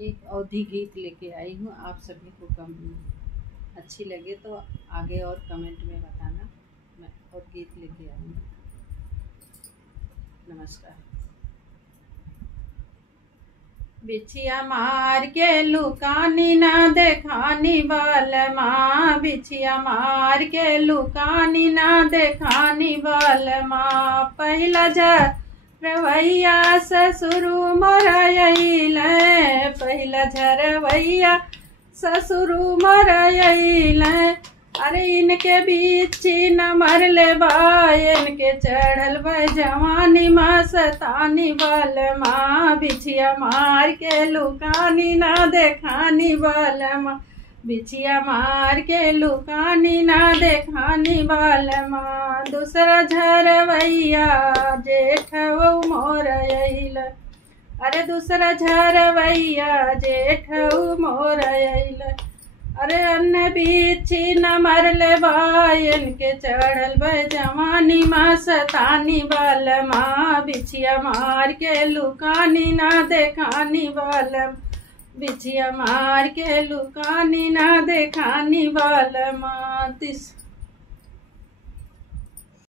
एक अवधी गीत लेके आई हूँ। आप सभी को कम अच्छी लगे तो आगे और कमेंट में बताना, मैं और गीत लेके आऊँगी। नमस्कार। बिछिया मार के लुकानी ना देखानी बाल माँ, बिछिया मार के लुकानी ना देखानी बाल माँ। पहला झरवैया ससुर मोरयल, पहला झरवैया ससुर मोरयल। अरे इनके बीच न मरले बा, इनके चढ़ल बा जवानी माँ सतानी बाल माँ। बिछिया मार के लुकानी ना देखानी बाल माँ, बिछिया मार के लुकानी ना देखानी बाल माँ। दूसरा झरवैया जेठ मोरयल, अरे दूसरा झरवैया जेठ मोरयल। अरे अन्न बीछी न मरले बायन के चढ़ल बा जवानी माँ सतानी बाल माँ। बिछिया मार के लुकानी ना देखानी बाल, बिछिया मार के लुकानी ना देखानी बाल माँ।